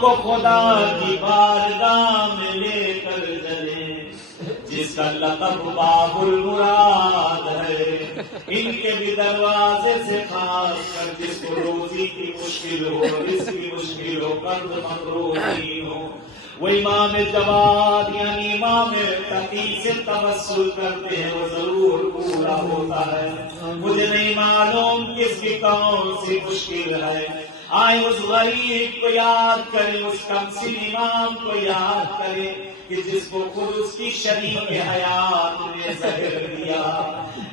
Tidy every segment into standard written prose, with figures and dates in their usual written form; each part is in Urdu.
کو خدا کی بارگاہ میں لے کر چلے، جس کا لقب باب المراد ہے، ان کے بھی دروازے سے خاص کر جس کو روزی کی مشکل ہو، رزق کی مشکل ہو، قرض مقروضی ہو، وہ امام جواد یعنی امام تقی سے توسل کرتے ہیں، وہ ضرور پورا ہوتا ہے۔ مجھے نہیں معلوم کس کی کون سی مشکل ہے، آئے اس غریب کو یاد کرے، اس کمسن امام کو یاد کرے کہ جس کو خود اس کی شریک حیات نے زہر دیا۔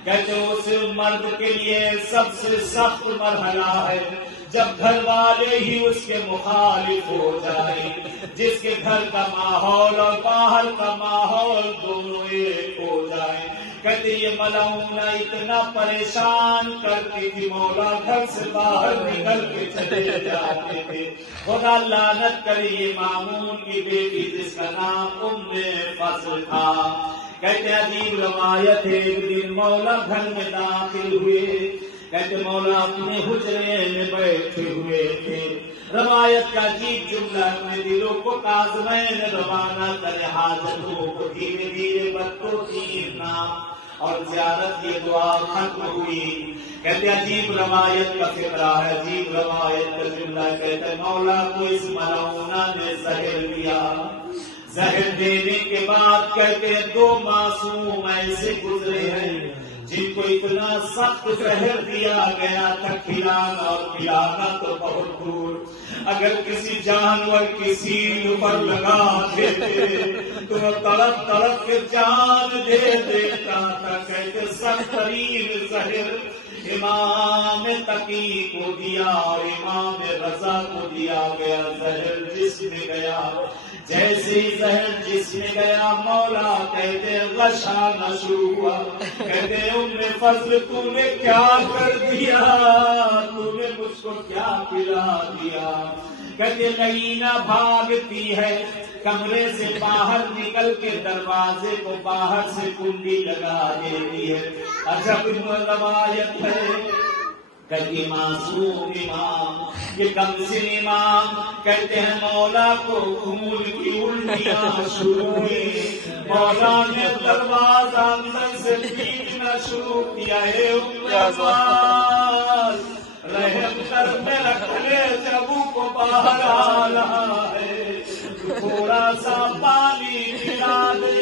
کہتے اس مرد کے لیے سب سے سخت مرحلہ ہے جب گھر والے ہی اس کے مخالف ہو جائیں، جس کے گھر کا ماحول اور باہر کا ماحول دونوں ایک ہو جائیں۔ کہتے یہ ملعونہ اتنا پریشان کرتی تھی، مولا گھر سے باہر نکل کے چلے جاتے تھے۔ خدا لعنت کرے یہ مامون کی بیٹی جس کا نام ام فضل تھا۔ کہتے عجیب روایت ہے، ایک دن مولا گھر میں داخل ہوئے، کہتے مولا اپنے حجرے میں بیٹھے ہوئے تھے۔ روایت کا عجیب جملہ اپنے دلوں کو کاظمین روانہ کرے، حاجتوں کو دھیرے دھیرے بدتو تیرنا اور زیارت یہ دعا ختم ہوئی۔ کہتے عجیب روایت کا فقرہ ہے، عجیب روایت کا جملہ، کہتے مولا کو اس ملعونہ نے زہر دیا۔ زہر دینے کے بعد کہتے ہیں 2 معصوم ایسے گزرے ہیں جن کو اتنا سخت زہر دیا گیا تھا، کھلانا اور پلانا تو بہت دور، اگر کسی جانور کی سینگ پر لگا دیتے تو وہ تڑپ تڑپ کے جان دے دیتا تھا۔ کہتے سخت ترین زہر امام تقی کو دیا اور امام رضا کو دیا گیا۔ زہر جس میں گیا، جیسے ہی زہر جس میں گیا، مولا کہتے غشانا شروع ہوا۔ کہتے ام فضل تو نے کیا کر دیا، تو نے مجھ کو کیا پلا دیا۔ کہتے لگینا بھاگتی ہے، کمرے سے باہر نکل کے دروازے کو باہر سے کنڈی لگا دیتی ہے۔ عجب روایت ہے، کہتے معصوم امام، یہ کمسن امام، کہتے ہیں مولا کو خون کی الٹیاں شروع ہوئی، مولا نے دروازہ اندر سے پیٹنا شروع کیا۔ ہے رحم کر میرا کلیجہ کو باہر آ رہا ہے، تھوڑا سا پانی پلا دے۔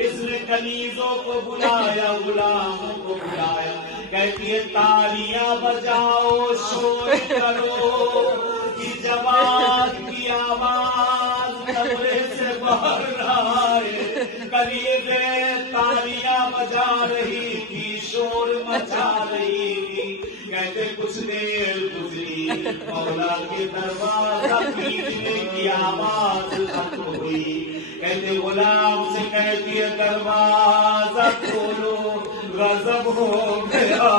اس نے کنیزوں کو بلایا، غلاموں کو بلایا، کہتی ہے تالیاں بجاؤ، شور کرو، کہ جواد کی آواز کمرے سے باہر نہ آئے۔ کنیزیں تالیاں بجا رہی تھی، شور مچا رہی تھی۔ کہتے کچھ دیر گزری، مولا کے دروازہ پیٹنے کی آواز ختم ہوئی۔ کہتے غلام سے کہتی ہے دروازہ کھولو، غضب ہو گیا۔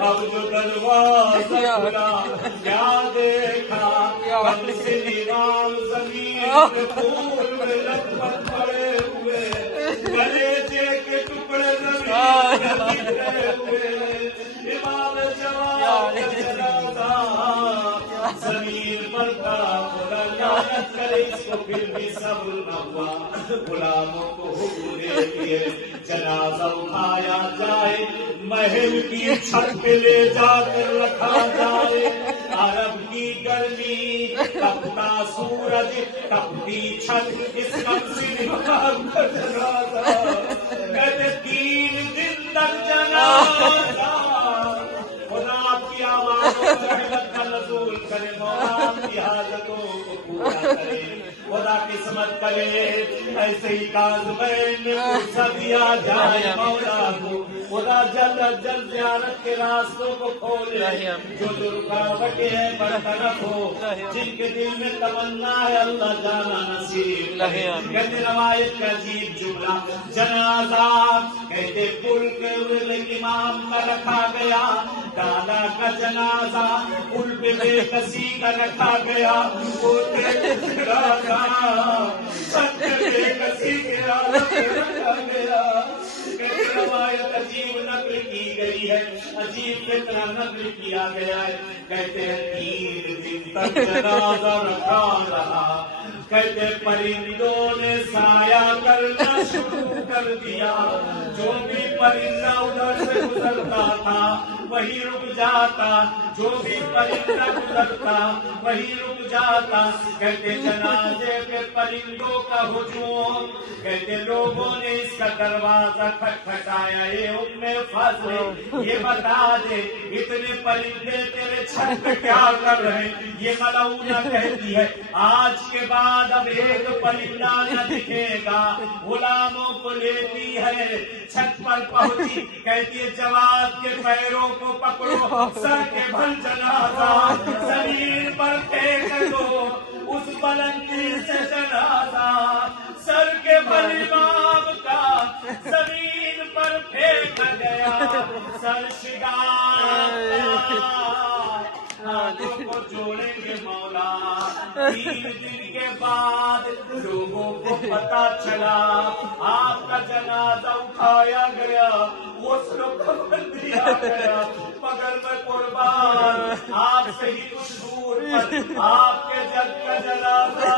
اب جو دروازہ کھلا کیا دیکھا، کمسن امام زمین پہ پھول میں لپٹ پڑے ہوئے، کلیجے کے ٹکڑے زمین پہ بکھرے ہوئے۔ امام جواد کا جنازہ زمین پر تھا، خدا لعنت کرے اس کو پھر بھی صبر نہ ہوا۔ غلاموں کو حکم دے دیے جنازہ اٹھایا جائے، محل کی چھت پہ لے جا کر رکھا جائے۔ عرب کی گرمی، تپتا سورج، تپتی چھت، اس کمسن امام کا جنازہ، کہتے 3 دن تک جنازہ۔ خدا آپ کی آوازوں پر رحمت کا نزول کرے، مولا آپ کی حاجتوں کو پورا کرے، خدا قسمت کرے ایسے ہی کاظمین میں غصہ دیا جائے مولا کو۔ خدا جلد از جلد زیارت کے راستوں کو کھولے، جو رکاوٹیں ہیں برطرف ہو، جن کے دل میں تمنا ہے اللہ جانا نصیب۔ کہتے روایت کا عجیب جملہ، جنازہ کہتے پل کے امام کا رکھا گیا، دادا کا جنازہ پل پہ بے کسی کا رکھا گیا، بے کسی کے عالم میں رکھا گیا۔ روایت عجیب نقل کی گئی ہے، عجیب فتنہ نقل کیا گیا ہے. کہتے ہیں 3 دن تک جنازہ رکھا رہا. کہتے پرندوں نے سایہ کرنا شروع کر دیا. جو بھی پرندہ ادھر سے گزرتا تھا وہی رک جاتا، جو بھی پرندہ گزرتا وہی رک جاتا. کہتے جنازے پہ پرندوں کا ہجوم. کہتے لوگوں نے اس کا دروازہ کھٹکھٹایا. اے ام فضل یہ بتا دے اتنے پرندے تیرے چھت پہ کیا کر رہے ہیں؟ یہ ملعونہ کہتی ہے آج کے بعد اب ایک پرندہ نہ دکھے گا. غلاموں کو لیتی ہے چھت پر پہنچی. کہتی ہے جواد کے پیروں کو پکڑو، سر کے بھل جنازہ زمین پر پھینک دو. اس بلندی سے جنازہ سر کے بھل امام کا زمین پر پھینک گیا. سر شگار ہاتھوں کو جوڑیں گے مولا. 3 دن کے بعد لوگوں کو پتا چلا آپ کا جنازہ اٹھایا گیا، غسل و کفن دیا گیا. مگر میں قربان آپ سے ہی کچھ دور پر آپ کے جگ کا جنازہ